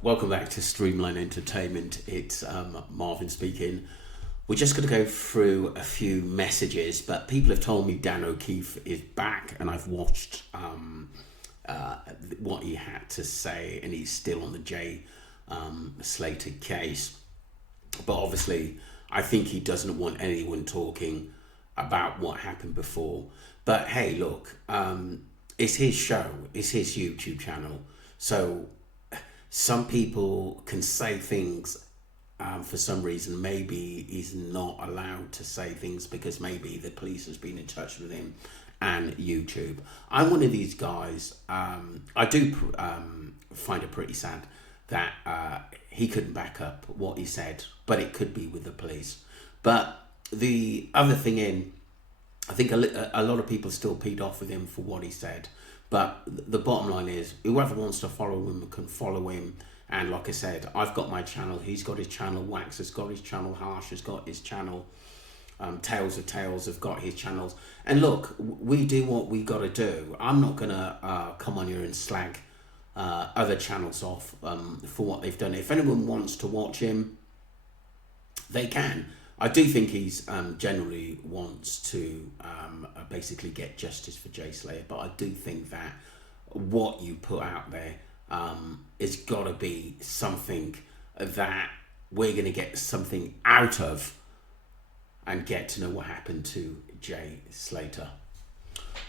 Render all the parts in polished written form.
Welcome back to Streamline Entertainment. It's Marvin speaking. We're just going to go through a few messages, but people have told me Dan O'Keefe is back, and I've watched what he had to say, and he's still on the Jay Slater case. But obviously, I think he doesn't want anyone talking about what happened before. But hey, look, it's his show, it's his YouTube channel. So some people can say things for some reason. Maybe he's not allowed to say things because maybe the police has been in touch with him and YouTube. I'm one of these guys. I do find it pretty sad that he couldn't back up what he said, but it could be with the police. But the other thing I think a lot of people still peed off with him for what he said. But the bottom line is, whoever wants to follow him can follow him. And like I said, I've got my channel. He's got his channel. Wax has got his channel. Harsh has got his channel. Tales of Tales have got his channels. And look, we do what we got to do. I'm not going to come on here and slag other channels off for what they've done. If anyone wants to watch him, they can. I do think he's generally wants to basically get justice for Jay Slater, but I do think that what you put out there is got to be something that we're going to get something out of and get to know what happened to Jay Slater.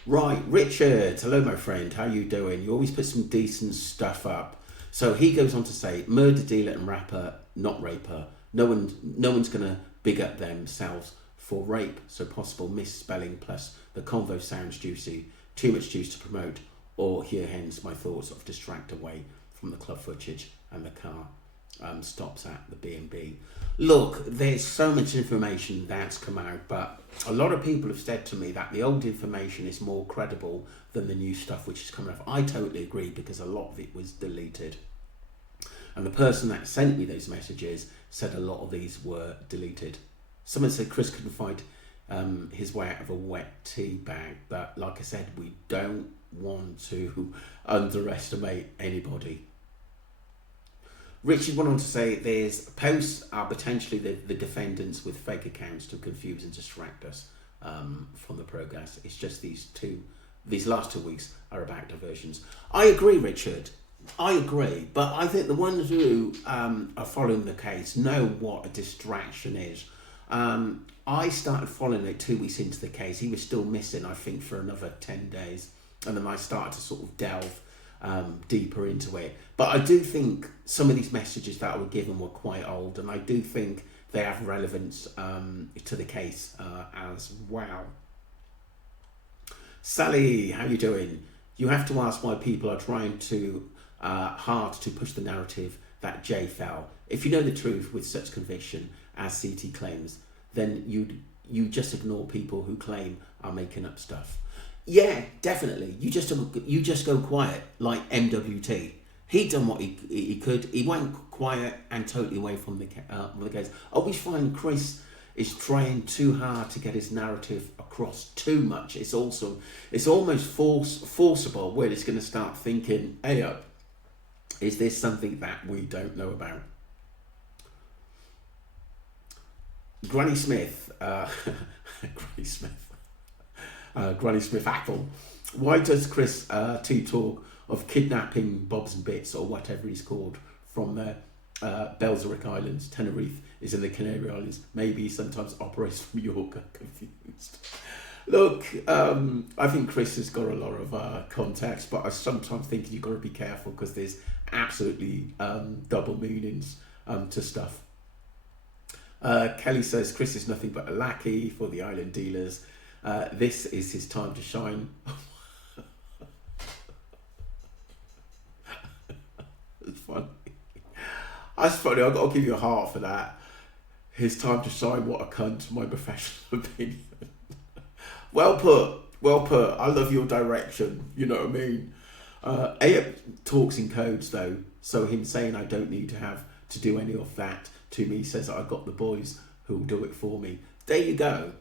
Right, Richard, hello my friend, how you doing? You always put some decent stuff up. So he goes on to say, murder dealer and rapper, not raper. No one's gonna big up themselves for rape, so possible misspelling plus the convo sounds juicy, too much juice to promote, or hear hence my thoughts of distract away from the club footage and the car stops at the B&B. Look, there's so much information that's come out, but a lot of people have said to me that the old information is more credible than the new stuff which is coming up. I totally agree because a lot of it was deleted. And the person that sent me those messages said a lot of these were deleted. Someone said Chris couldn't find his way out of a wet tea bag, but like I said, we don't want to underestimate anybody. Richard went on to say there's posts are potentially the defendants with fake accounts to confuse and distract us from the progress. It's just these last 2 weeks are about diversions. I agree, Richard. I agree, but I think the ones who are following the case know what a distraction is. I started following it 2 weeks into the case. He was still missing, I think, for another 10 days. And then I started to sort of delve deeper into it. But I do think some of these messages that were given were quite old, and I do think they have relevance to the case as well. Sally, how you doing? You have to ask why people are trying to hard to push the narrative that Jay fell. If you know the truth with such conviction as CT claims, then you just ignore people who claim are making up stuff. Yeah, definitely. You just go quiet like MWT. He done what he could. He went quiet and totally away from the case. I always find Chris is trying too hard to get his narrative across too much. It's almost forcible where it's going to start thinking, hey up, is this something that we don't know about? Granny Smith, Granny Smith Apple. Why does Chris T talk of kidnapping Bobs and Bits or whatever he's called from the Belzeric Islands? Tenerife is in the Canary Islands. Maybe he sometimes operates from York. I'm confused. Look, I think Chris has got a lot of context, but I sometimes think you've got to be careful because there's absolutely double meanings to stuff. Kelly says Chris is nothing but a lackey for the island dealers. This is his time to shine. It's funny. That's funny. I've got to give you a heart for that. His time to shine. What a cunt, my professional opinion. Well put. Well put. I love your direction. You know what I mean? Ayup talks in codes though, so him saying I don't need to have to do any of that to me says that I've got the boys who'll do it for me. There you go.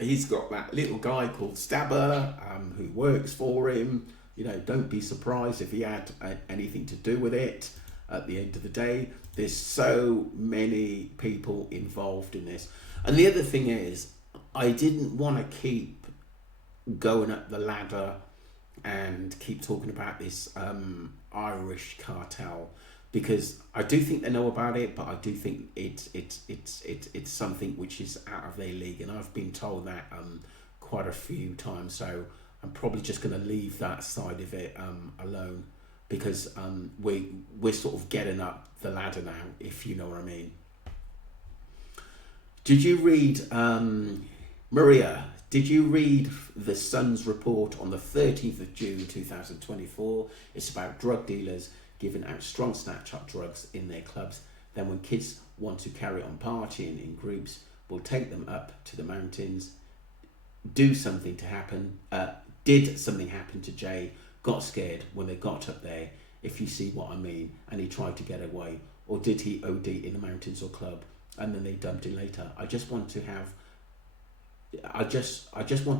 He's got that little guy called Stabber who works for him. You know, don't be surprised if he had anything to do with it. at the end of the day. There's so many people involved in this. And the other thing is, I didn't want to keep going up the ladder and keep talking about this Irish cartel, because I do think they know about it, but I do think it's something which is out of their league, and I've been told that quite a few times. So I'm probably just going to leave that side of it alone, because we're sort of getting up the ladder now, if you know what I mean. Did you read, Maria, did you read the Sun's report on the 13th of June 2024? It's about drug dealers giving out strong Snapchat drugs in their clubs. Then when kids want to carry on partying in groups, we'll take them up to the mountains. Did something happen to Jay? Got scared when they got up there, if you see what I mean, and he tried to get away? Or did he OD in the mountains or club and then they dumped him later? I just want to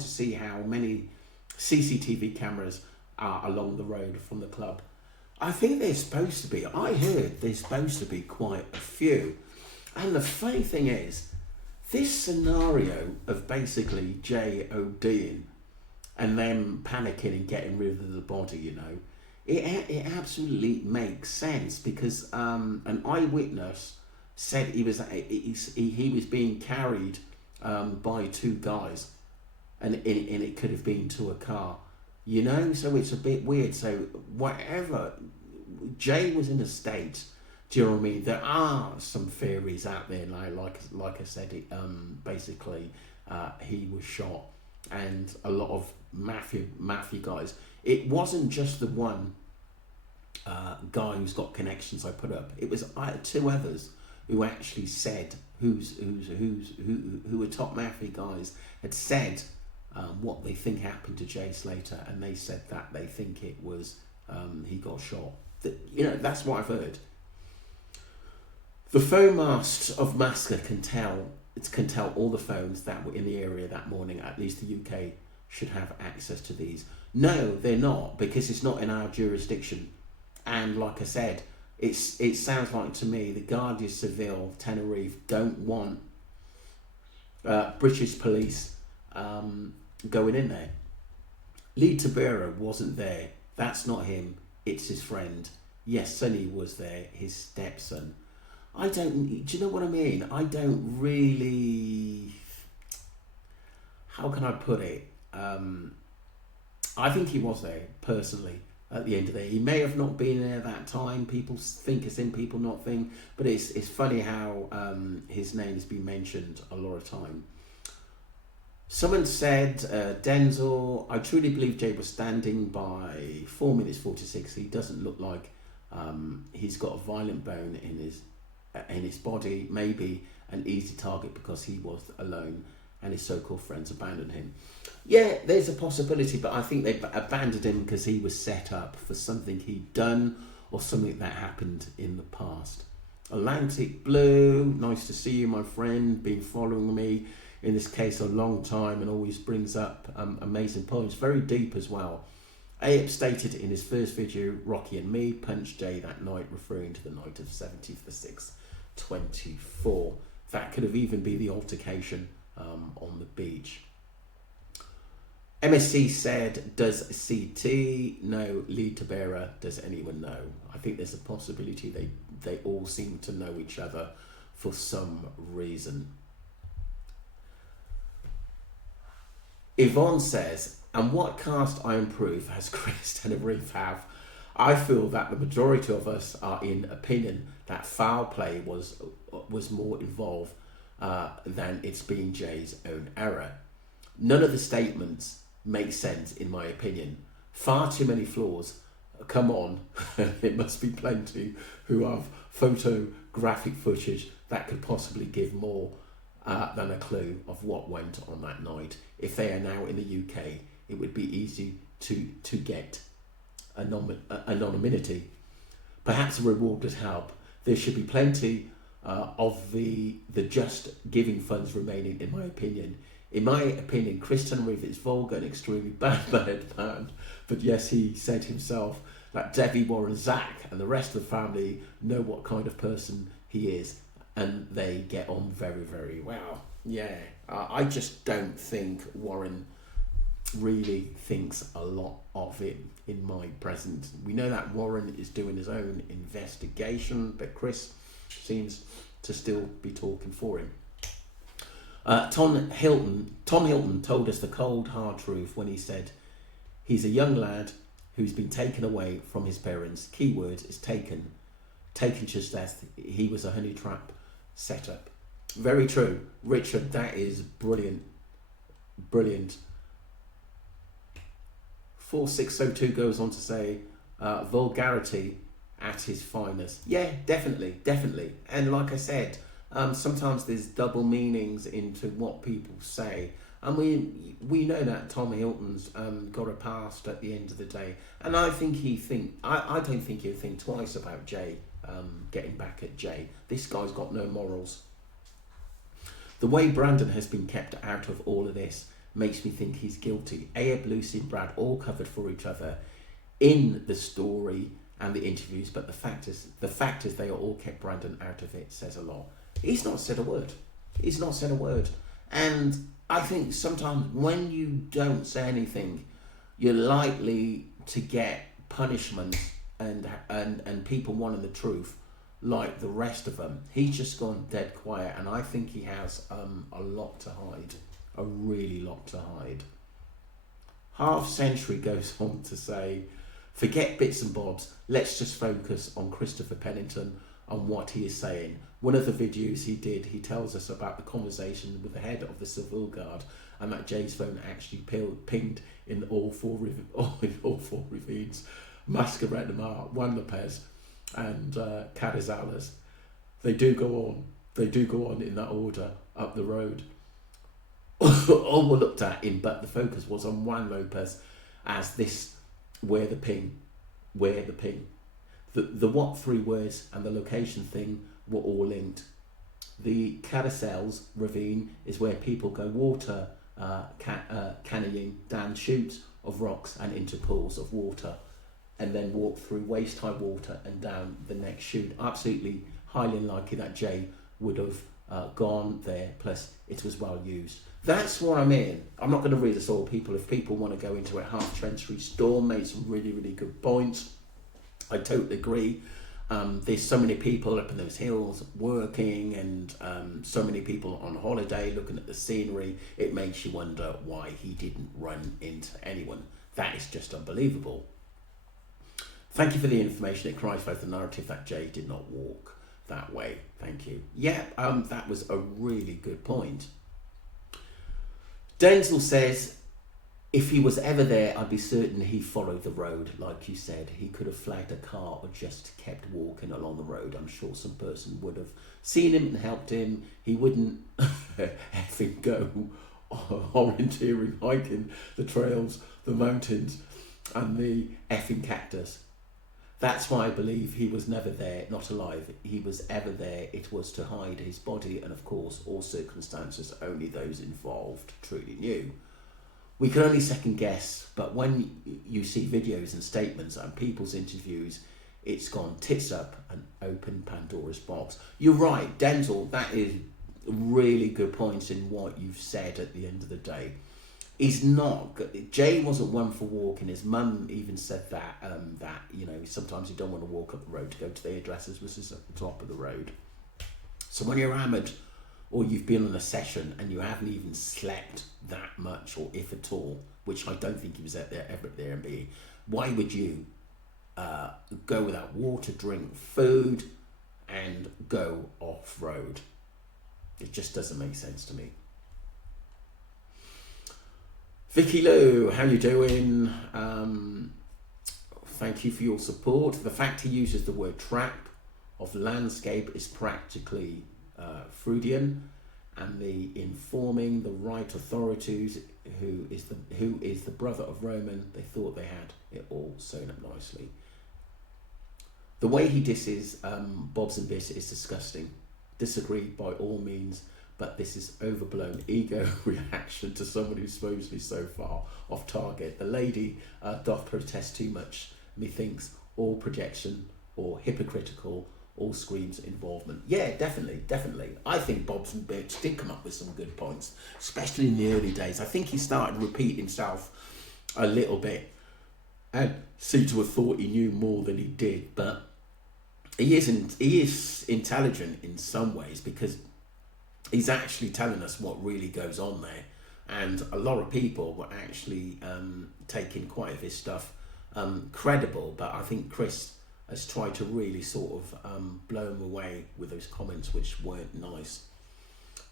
see how many CCTV cameras are along the road from the club. I think there's supposed to be. I heard there's supposed to be quite a few. And the funny thing is, this scenario of basically Jay ODing and them panicking and getting rid of the body, you know, it absolutely makes sense, because an eyewitness said he was being carried by two guys, and it could have been to a car, you know. So it's a bit weird. So whatever, Jay was in a state. Do you know what I mean? There are some theories out there, like I said, basically he was shot, and a lot of mafia guys. It wasn't just the one guy who's got connections I put up. It was two others who actually said who were top mafia guys had said what they think happened to Jay Slater, and they said that they think it was he got shot. You know, that's what I've heard. The phone mast of Masker can tell all the phones that were in the area that morning. At least the UK should have access to these. No, they're not, because it's not in our jurisdiction. And like I said, it sounds like to me the Guardia Civil Tenerife don't want British police going in there. Lee Tabera wasn't there. That's not him. It's his friend. Yes, Sonny was there, his stepson. Do you know what I mean? I don't really, how can I put it? I think he was there, personally, at the end of the day. He may have not been there that time. People think it's him, people not think. But it's funny how his name has been mentioned a lot of time. Someone said, Denzel, I truly believe Jay was standing by 4 minutes 46. He doesn't look like he's got a violent bone in his body. Maybe an easy target because he was alone and his so-called friends abandoned him. Yeah, there's a possibility, but I think they abandoned him because he was set up for something he'd done or something that happened in the past. Atlantic Blue, nice to see you, my friend. Been following me in this case a long time and always brings up amazing points, very deep as well. Ayub stated in his first video, Rocky and me punched Jay that night, referring to the night of 17th of 6th, 24. That could have even been the altercation on the beach. MSC said, does CT know Lee Tabera? Does anyone know? I think there's a possibility they all seem to know each other for some reason. Yvonne says, and what cast iron proof has Chris Tenerife have? I feel that the majority of us are in opinion that foul play was more involved than it's been Jay's own error. None of the statements make sense in my opinion. Far too many flaws. Come on, there must be plenty who have photographic footage that could possibly give more than a clue of what went on that night. If they are now in the UK, it would be easy to get anonymity. Perhaps a reward would help. There should be plenty of the just giving funds remaining, in my opinion. In my opinion, Chris Tenerife is vulgar and extremely bad, but yes, he said himself that Debbie Warren Zach and the rest of the family know what kind of person he is, and they get on very, very well. Yeah, I just don't think Warren really thinks a lot of it in my present. We know that Warren is doing his own investigation, but Chris seems to still be talking for him. Tom Hilton told us the cold hard truth when he said he's a young lad who's been taken away from his parents. Keyword is taken just as he was a honey trap setup. Very true, Richard. That is brilliant. 4602 goes on to say vulgarity at his finest. Yeah, definitely. And like I said, sometimes there's double meanings into what people say. And we know that Tom Hilton's got a past at the end of the day, and I think I don't think he'll think twice about Jay getting back at Jay. This guy's got no morals. The way Brandon has been kept out of all of this makes me think he's guilty. Abe, Lucy and Brad all covered for each other in the story and the interviews, but the fact is they all kept Brandon out of it says a lot. He's not said a word. And I think sometimes when you don't say anything, you're likely to get punishment and people wanting the truth like the rest of them. He's just gone dead quiet, and I think he has a lot to hide. A really lot to hide. Half Century goes on to say, forget bits and bobs, let's just focus on Christopher Pennington and what he is saying. One of the videos he did, he tells us about the conversation with the head of the Civil Guard, and that Jay's phone actually pinged in all four ravines. Masquerade Mar, Juan Lopez and Cadizales. They do go on in that order up the road. All were looked at in, but the focus was on Juan Lopez as this where the ping. The what three words and the location thing were all linked. The Cadizales ravine is where people go water canyoning down chutes of rocks and into pools of water, and then walk through waist high water and down the next chute. Absolutely highly unlikely that Jay would have gone there, plus it was well used. That's what I mean. I'm not going to read this all, people. If people want to go into it, Half Century Storm made some really, really good points. I totally agree. There's so many people up in those hills working, and so many people on holiday looking at the scenery. It makes you wonder why he didn't run into anyone. That is just unbelievable. Thank you for the information. It cries both the narrative that Jay did not walk that way. Thank you. Yeah, that was a really good point. Denzel says, if he was ever there, I'd be certain he followed the road. Like you said, he could have flagged a car or just kept walking along the road. I'm sure some person would have seen him and helped him. He wouldn't effing go orienteering, hiking the trails, the mountains and the effing cactus. That's why I believe he was never there, not alive. He was ever there. It was to hide his body, and of course, all circumstances only those involved truly knew. We can only second guess, but when you see videos and statements and people's interviews, it's gone tits up and open Pandora's box. You're right, Denzel, that is really good points in what you've said at the end of the day. He's not. Jay wasn't one for walking. His mum even said that sometimes you don't want to walk up the road to go to the hairdressers, which is at the top of the road. So when you're hammered, or you've been on a session and you haven't even slept that much, or if at all, which I don't think he was ever at the Airbnb, why would you go without water, drink, food, and go off road? It just doesn't make sense to me. Vicky Lou, how you doing? Thank you for your support. The fact he uses the word trap of landscape is practically Freudian, and the informing the right authorities, who is the brother of Roman, they thought they had it all sewn up nicely. The way he disses Bobs and Bits is disgusting. Disagree by all means, but this is overblown ego reaction to someone who's supposedly so far off target. The lady doth protest too much, methinks, all projection or hypocritical, all screams involvement. Yeah, definitely. I think Bobs and Bits did come up with some good points, especially in the early days. I think he started to repeat himself a little bit and seemed to have thought he knew more than he did, but he isn't. He is intelligent in some ways because he's actually telling us what really goes on there, and a lot of people were actually taking quite of his stuff credible, but I think Chris has tried to really sort of blow him away with those comments which weren't nice.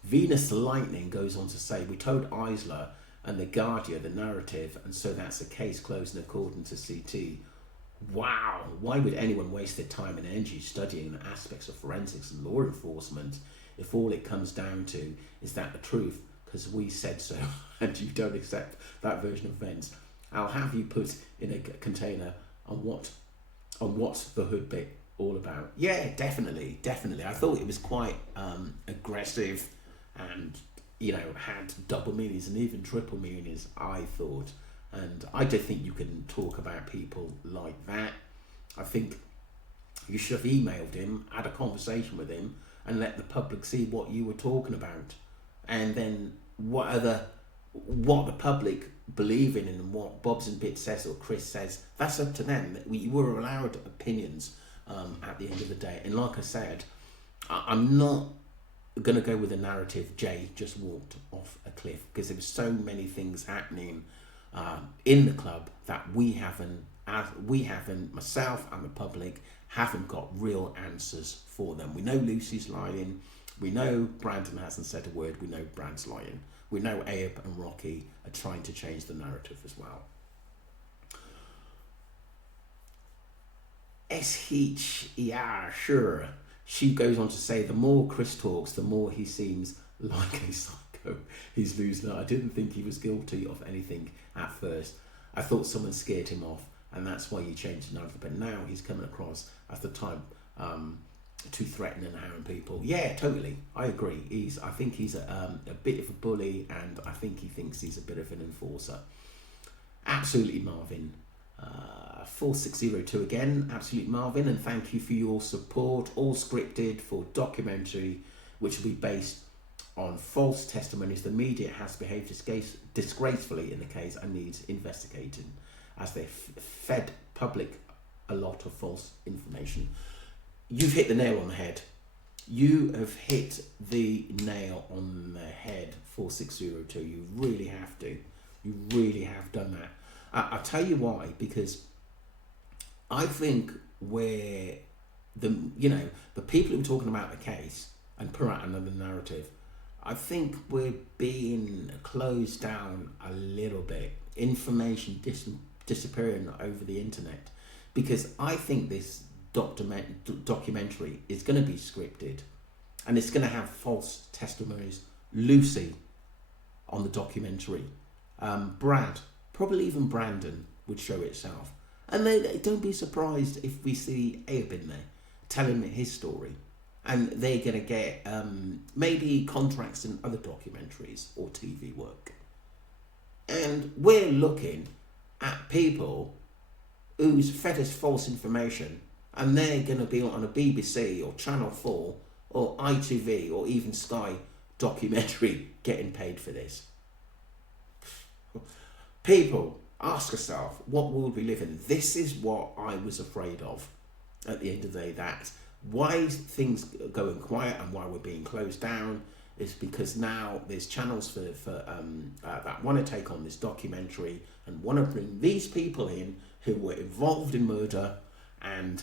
Venus Lightning goes on to say, we told Eisler and the Guardian the narrative, and so that's the case closed in accordance to CT. Wow, why would anyone waste their time and energy studying the aspects of forensics and law enforcement if all it comes down to is that the truth, because we said so, and you don't accept that version of events? I'll have you put in a container on what's the hood bit all about. Yeah, definitely. I thought it was quite aggressive and, had double meanings and even triple meanings, I thought. And I don't think you can talk about people like that. I think you should have emailed him, had a conversation with him, and let the public see what you were talking about. And then what the public believe in and what Bobs and Bits says or Chris says, that's up to them. We were allowed opinions at the end of the day. And like I said, I'm not going to go with the narrative Jay just walked off a cliff, because there were so many things happening in the club that we haven't, myself and the public haven't got real answers for them. We know Lucy's lying. We know Brandon hasn't said a word. We know Brad's lying. We know Abe and Rocky are trying to change the narrative as well. Yeah, sure. She goes on to say, the more Chris talks, the more he seems like a psycho. He's losing it. I didn't think he was guilty of anything at first. I thought someone scared him off, and that's why he changed the narrative. But now he's coming across as the type to threaten and harm people. Yeah, totally. I agree. I think he's a bit of a bully, and I think he thinks he's a bit of an enforcer. Absolutely, Marvin. 4602 again. Absolutely, Marvin, and thank you for your support. All scripted for documentary, which will be based on false testimonies. The media has behaved disgracefully in the case and needs investigating, as they fed public a lot of false information. You've hit the nail on the head. You have hit the nail on the head, 4602. You really have to. You really have done that. I'll tell you why, because I think where the people who are talking about the case and put out another narrative, I think we're being closed down a little bit. Information disappearing over the internet, because I think this documentary is going to be scripted, and it's going to have false testimonies. Lucy on the documentary, Brad, probably even Brandon would show itself, and they don't be surprised if we see Abe in there telling his story, and they're going to get maybe contracts in other documentaries or TV work. And we're looking at people who's fed us false information, and they're going to be on a BBC or Channel 4 or ITV or even Sky documentary getting paid for this. People, ask yourself, what world we live in? This is what I was afraid of at the end of the day. That why things are going quiet and why we're being closed down is because now there's channels for that want to take on this documentary and want to bring these people in who were involved in murder and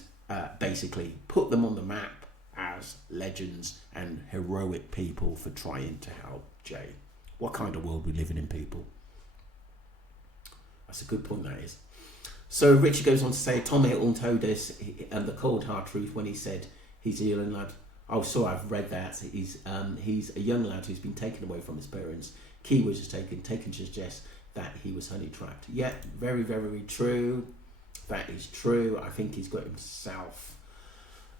basically put them on the map as legends and heroic people for trying to help Jay. What kind of world we living in, people? That's a good point, that is. So Richard goes on to say, Tom Hilton told us and the cold hard truth when he said he's a young lad. Oh, sorry, I've read that. He's a young lad who's been taken away from his parents. Keywords is taken to suggest that he was honey trapped. Yeah, very, very true. That is true. I think he's got himself.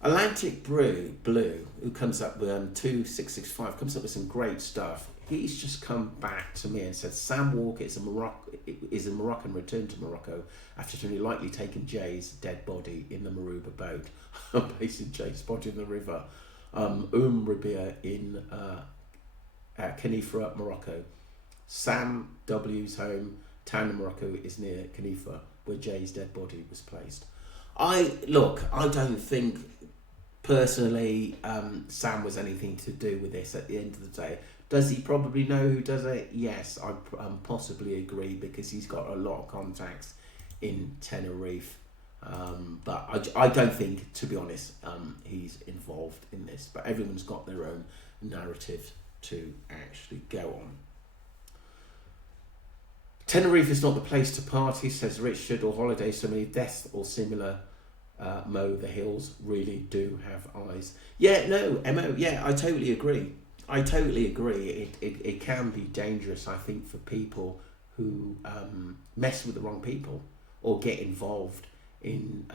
Atlantic Blue, who comes up with 2665, comes up with some great stuff. he's just come back to me and said Sam Walker is a Moroccan returned to Morocco after having likely taken Jay's dead body in the Maruba boat, placing Jay's body in the river Rabia in Khenifra, Morocco. Sam W's home town in Morocco is near Khenifra, where Jay's dead body was placed. I don't think personally Sam was anything to do with this at the end of the day. Does he probably know who does it? Yes, I possibly agree, because he's got a lot of contacts in Tenerife. But I don't think, to be honest, he's involved in this. But everyone's got their own narrative to actually go on. Tenerife is not the place to party, says Richard, or holiday. So many deaths or similar. Mo, the hills really do have eyes. Yeah, no, Mo, yeah, I totally agree. It can be dangerous, I think, for people who mess with the wrong people or get involved in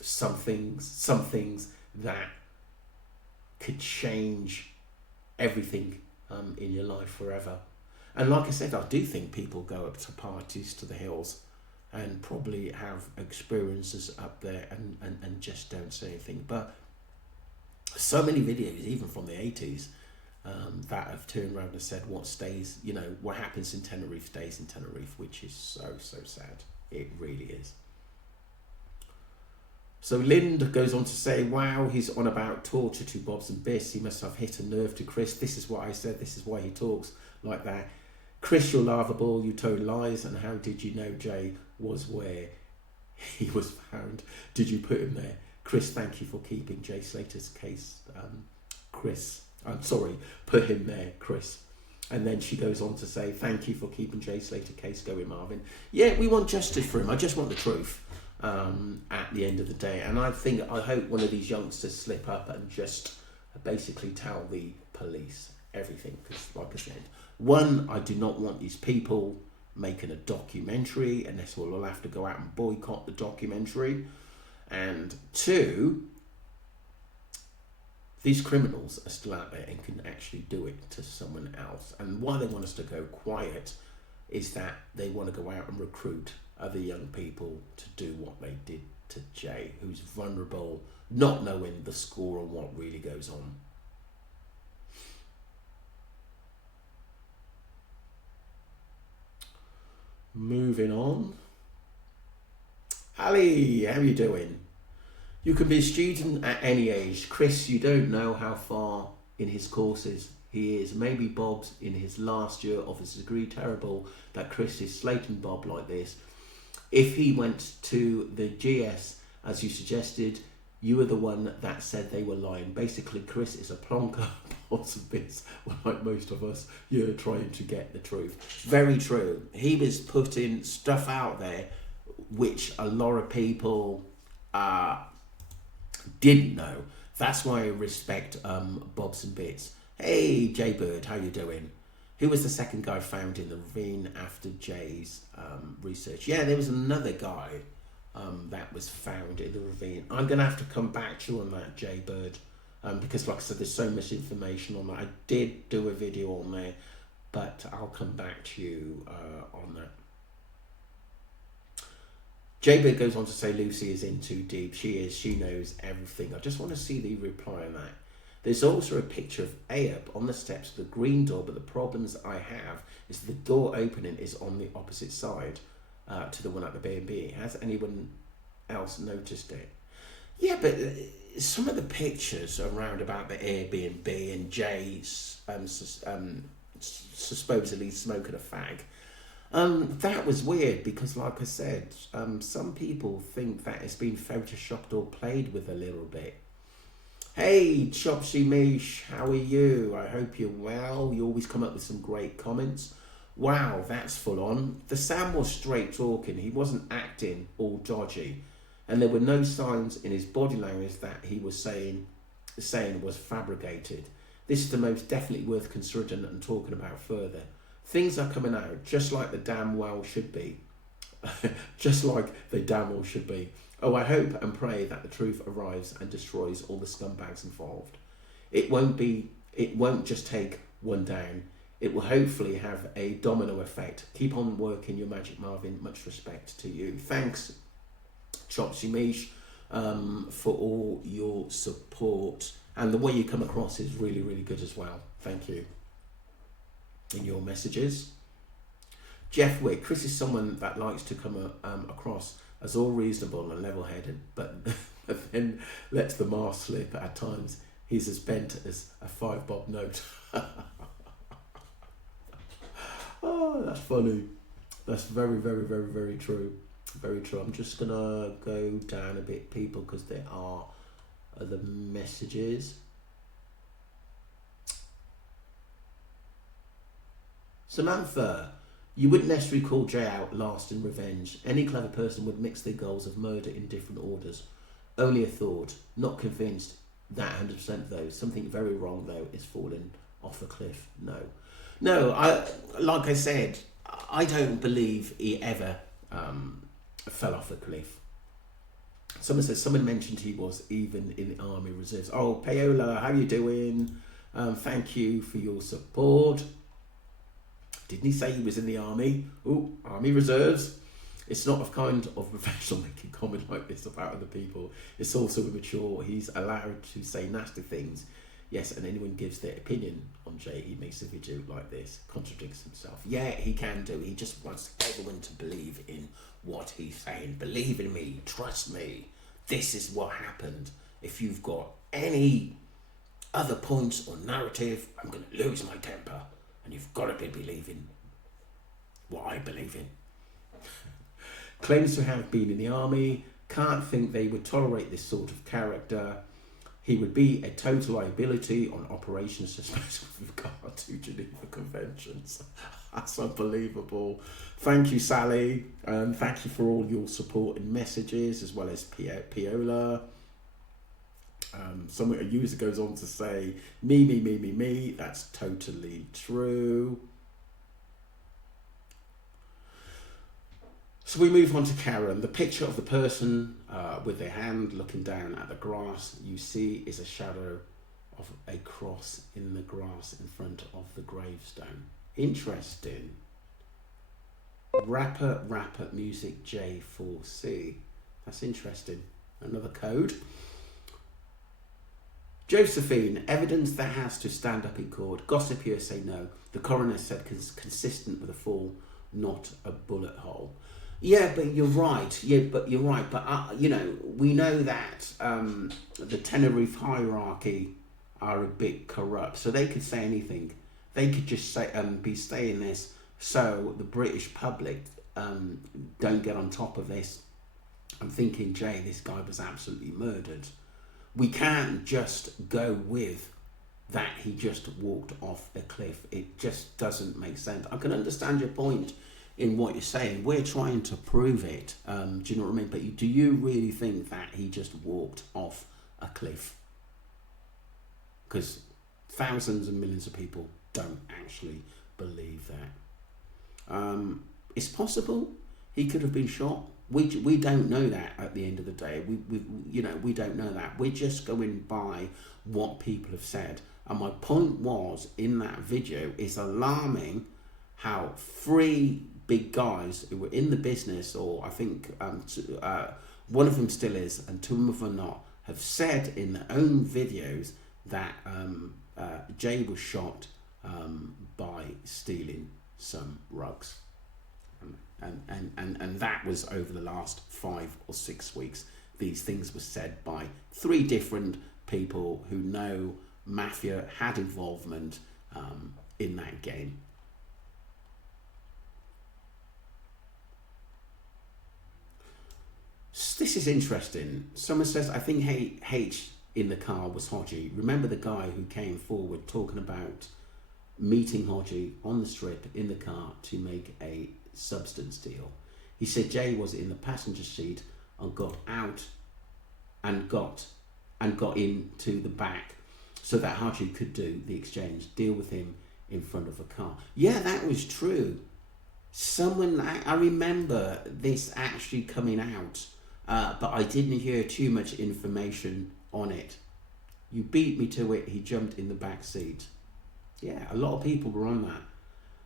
some things that could change everything in your life forever. And like I said, I do think people go up to parties to the hills and probably have experiences up there and just don't say anything. But so many videos, even from the 80s, that have turned around and said what happens in Tenerife stays in Tenerife, which is so sad. It really is. So Lind goes on to say, wow, he's on about torture to Bobs and Biss. He must have hit a nerve to Chris. This is what I said. This is why he talks like that. Chris, you're laughable. You told lies. And how did you know Jay was where he was found? Did you put him there? Chris, thank you for keeping Jay Slater's case. Put him there, Chris. And then she goes on to say, thank you for keeping Jay Slater's case going, Marvin. Yeah, we want justice for him. I just want the truth at the end of the day. And I hope one of these youngsters slip up and just basically tell the police everything. Because like I said, one, I do not want these people making a documentary, unless we'll all have to go out and boycott the documentary. And two, these criminals are still out there and can actually do it to someone else. And why they want us to go quiet is that they want to go out and recruit other young people to do what they did to Jay, who's vulnerable, not knowing the score and what really goes on. Moving on. Ali, how are you doing? You can be a student at any age. Chris, you don't know how far in his courses he is. Maybe Bob's in his last year of his degree. Terrible that Chris is slating Bob like this. If he went to the GS, as you suggested, you were the one that said they were lying. Basically, Chris is a plonker. Lots of bits, like most of us, you're trying to get the truth. Very true. He was putting stuff out there which a lot of people didn't know. That's why I respect Bobs and Bits. Hey, Jay Bird, how you doing? Who was the second guy found in the ravine after Jay's research? Yeah, there was another guy that was found in the ravine. I'm going to have to come back to you on that, Jay Bird, because like I said, there's so much information on that. I did do a video on there, but I'll come back to you on that. J-Bird goes on to say Lucy is in too deep. She is. She knows everything. I just want to see the reply on that. There's also a picture of Ayub on the steps of the green door, but the problems I have is the door opening is on the opposite side to the one at the B&B. Has anyone else noticed it? Yeah, but some of the pictures around about the Airbnb and Jay supposedly smoking a fag, that was weird because, like I said, some people think that it's been photoshopped or played with a little bit. Hey, Chopsy Mish, how are you? I hope you're well. You always come up with some great comments. Wow, that's full on. The Sam was straight talking. He wasn't acting all dodgy. And there were no signs in his body language that he was saying was fabricated. This is the most definitely worth considering and talking about further. Things are coming out just like the damn well should be. Just like they damn well should be. Oh, I hope and pray that the truth arrives and destroys all the scumbags involved. It won't just take one down. it will hopefully have a domino effect. Keep on working your magic, Marvin. Much respect to you. Thanks, Chopsy Mish, for all your support. And the way you come across is really, really good as well. Thank you. In your messages. Jeff Wick, Chris is someone that likes to come across as all reasonable and level-headed, but then lets the mask slip at times. He's as bent as a 5-bob note. Oh, that's funny. That's very, very, very, very true. Very true. I'm just going to go down a bit, people, because there are other messages. Samantha, you wouldn't necessarily call Jay out last in revenge. Any clever person would mix their goals of murder in different orders. Only a thought. Not convinced that 100% though. Something very wrong though is falling off a cliff. No, like I said, I don't believe he ever fell off a cliff. Someone mentioned he was even in the Army Reserves. Oh, Paola, how you doing? Thank you for your support. Didn't he say he was in the army? Oh, Army Reserves. It's not a kind of professional making comment like this about other people. It's also immature. He's allowed to say nasty things. Yes, and anyone gives their opinion on Jay, he makes a video like this, contradicts himself. Yeah, he can do. He just wants everyone to believe in what he's saying. Believe in me. Trust me. This is what happened. If you've got any other points or narrative, I'm going to lose my temper. And you've got to be believing what I believe in. Claims to have been in the army. Can't think they would tolerate this sort of character. He would be a total liability on operations, especially with regard to Geneva Conventions. That's unbelievable. Thank you, Sally. Thank you for all your support and messages, as well as Piola. A user goes on to say, me. That's totally true. So we move on to Karen. The picture of the person with their hand looking down at the grass you see is a shadow of a cross in the grass in front of the gravestone. Interesting. Rapper Music J4C. That's interesting. Another code. Josephine, evidence that has to stand up in court. Gossip USA, no. The coroner said consistent with a fall, not a bullet hole. Yeah, but you're right. But we know that the Tenerife hierarchy are a bit corrupt, so they could say anything. They could just say be saying this so the British public don't get on top of this. I'm thinking, Jay, this guy was absolutely murdered. We can't just go with that he just walked off a cliff. It just doesn't make sense. I can understand your point in what you're saying. We're trying to prove it. Do you know what I mean? But do you really think that he just walked off a cliff? Because thousands and millions of people don't actually believe that. It's possible he could have been shot. We don't know that at the end of the day. We don't know that. We're just going by what people have said. And my point was, in that video, it's alarming how 3 big guys who were in the business, or I think one of them still is and 2 of them are not, have said in their own videos that Jay was shot by stealing some rugs. And that was over the last 5 or 6 weeks. These things were said by 3 different people who know Mafia had involvement in that game. This is interesting. Someone says, I think H in the car was Hodgie. Remember the guy who came forward talking about meeting Hodgie on the strip in the car to make a substance deal. He said Jay was in the passenger seat and got out and got into the back so that Hodgie could do the exchange, deal with him in front of a car. Yeah, that was true. I remember this actually coming out, but I didn't hear too much information on it. You beat me to it. He jumped in the back seat. Yeah, a lot of people were on that.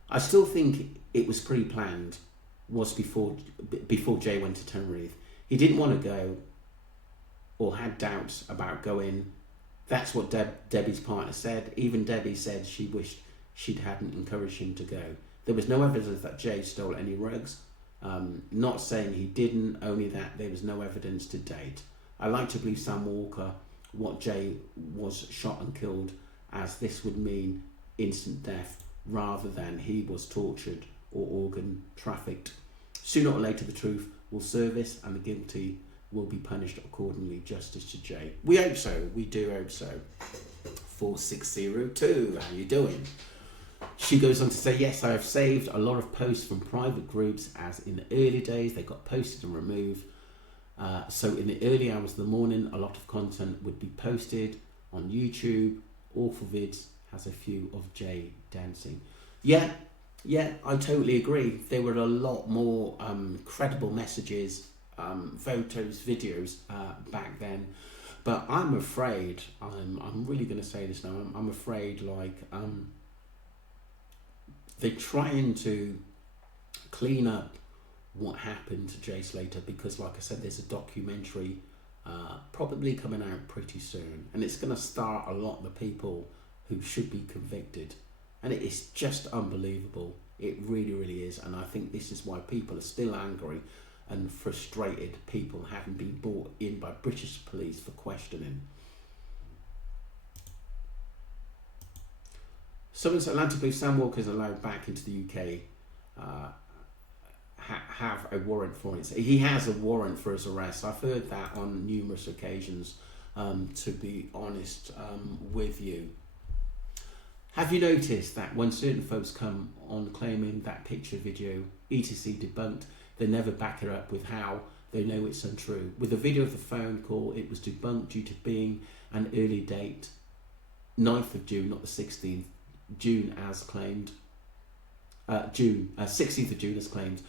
I still think it was pre-planned. Was before Jay went to Tenerife. He didn't want to go, or had doubts about going. That's what Debbie's partner said. Even Debbie said she wished she hadn't encouraged him to go. There was no evidence that Jay stole any rugs. Not saying he didn't, only that there was no evidence to date. I like to believe Sam Walker, what Jay was shot and killed, as this would mean instant death rather than he was tortured or organ trafficked. Sooner or later the truth will surface and the guilty will be punished accordingly. Justice to Jay. We hope so. We do hope so. 4602, how you doing? She goes on to say, yes, I have saved a lot of posts from private groups, as in the early days they got posted and removed. So in the early hours of the morning, a lot of content would be posted on YouTube. Awful Vids has a few of Jay dancing. Yeah, I totally agree. There were a lot more credible messages, photos, videos back then. But I'm afraid, I'm really going to say this now, I'm afraid they're trying to clean up what happened to Jay Slater, because like I said, there's a documentary probably coming out pretty soon, and it's going to star a lot of the people who should be convicted, and it is just unbelievable. It really, really is. And I think this is why people are still angry and frustrated, people having been brought in by British police for questioning. Someone's Atlantic Blue, Sam Walker is allowed back into the UK, have a warrant for it. He has a warrant for his arrest. I've heard that on numerous occasions, to be honest with you. Have you noticed that when certain folks come on claiming that picture video ETC debunked, they never back it up with how they know it's untrue? With the video of the phone call, it was debunked due to being an early date, 9th of June, not the 16th, June as claimed. 16th of June as claimed.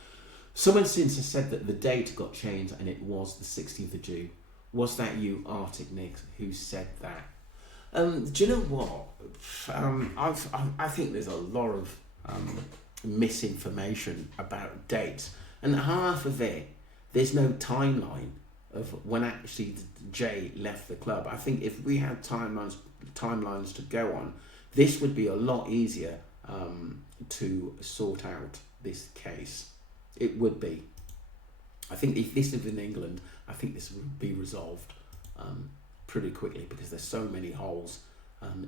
Someone since has said that the date got changed and it was the 16th of June. Was that you, Arctic Nick, who said that? Do you know what? I think there's a lot of misinformation about dates, and half of it, there's no timeline of when actually Jay left the club. I think if we had timelines to go on, this would be a lot easier to sort out this case. It would be. I think if this was in England, I think this would be resolved pretty quickly, because there's so many holes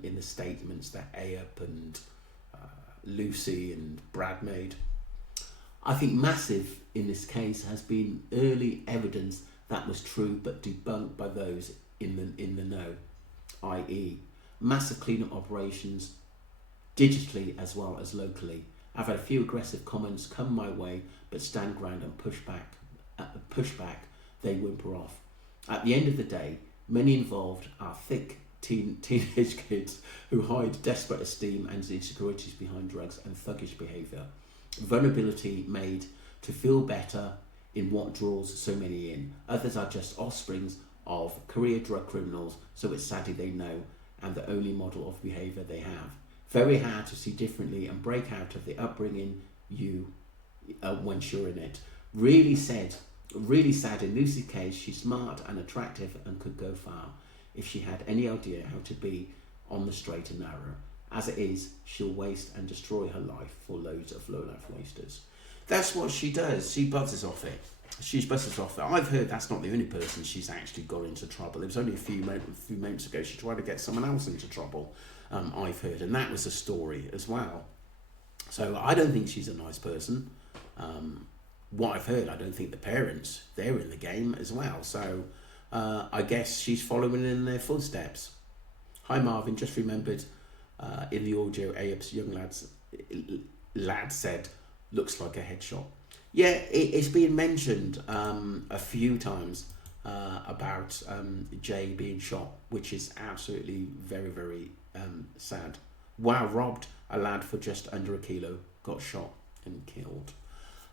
in the statements that Ayup and Lucy and Brad made. I think massive in this case has been early evidence that was true but debunked by those in the know, i.e. massive cleanup operations digitally as well as locally. I've had a few aggressive comments come my way, but stand ground and push back, they whimper off. At the end of the day, many involved are thick teenage kids who hide desperate esteem and insecurities behind drugs and thuggish behaviour. Vulnerability made to feel better in what draws so many in. Others are just offsprings of career drug criminals, so it's sadly they know, and the only model of behaviour they have. Very hard to see differently and break out of the upbringing once you're in it. Really sad in Lucy's case. She's smart and attractive and could go far if she had any idea how to be on the straight and narrow. As it is, she'll waste and destroy her life for loads of low-life wasters. That's what she does. She buzzes off it. I've heard that's not the only person she's actually got into trouble. It was only a few moments ago she tried to get someone else into trouble, I've heard, and that was a story as well. So I don't think she's a nice person. What I've heard, I don't think the parents, they're in the game as well. So I guess she's following in their footsteps. Hi Marvin, just remembered in the audio Ayup's young lad said, looks like a headshot. Yeah, it's been mentioned a few times about Jay being shot, which is absolutely very, very sad. Wow, robbed a lad for just under a kilo, got shot and killed.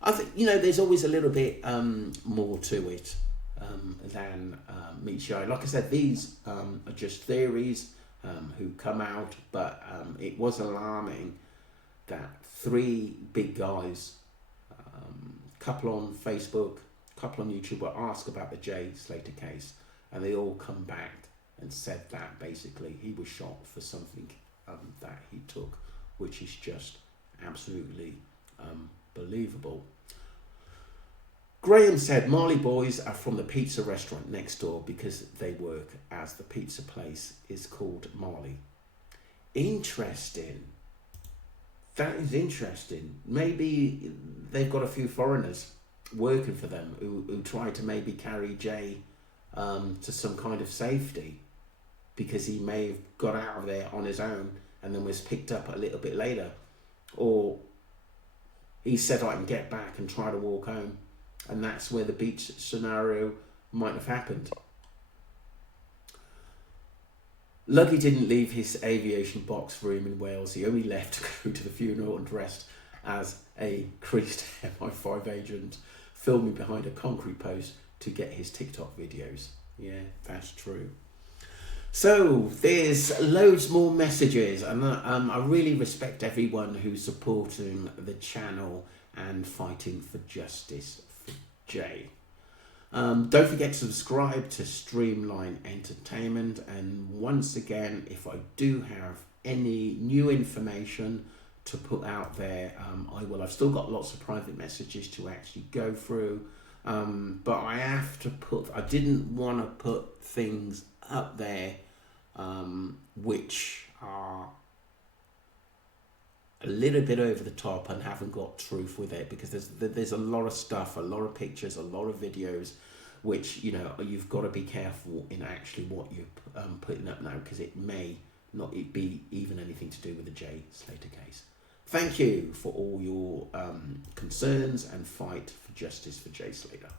I think, there's always a little bit more to it than meets your eye. Like I said, these are just theories. who come out, but it was alarming that 3 big guys, couple on Facebook, couple on YouTube, were asked about the Jay Slater case, and they all come back and said that basically he was shot for something that he took, which is just absolutely believable. Graham said Marley boys are from the pizza restaurant next door because they work as the pizza place is called Marley. Interesting. That is interesting. Maybe they've got a few foreigners working for them who try to maybe carry Jay to some kind of safety, because he may have got out of there on his own and then was picked up a little bit later, or he said I can get back and try to walk home, and that's where the beach scenario might have happened. Luggy didn't leave his aviation box room in Wales. He only left to go to the funeral and dressed as a creased MI5 agent, filming behind a concrete post to get his TikTok videos. Yeah, that's true. So there's loads more messages, and I really respect everyone who's supporting the channel and fighting for justice for Jay. Don't forget to subscribe to Streamline Entertainment, and once again, if I do have any new information to put out there, I will. I've still got lots of private messages to actually go through, but I have to I didn't want to put things up there which are a little bit over the top and haven't got truth with it, because there's a lot of stuff, a lot of pictures, a lot of videos, which, you know, you've got to be careful in actually what you're putting up now, because it may not be even anything to do with the Jay Slater case. Thank you for all your concerns and fight for justice for Jay Slater.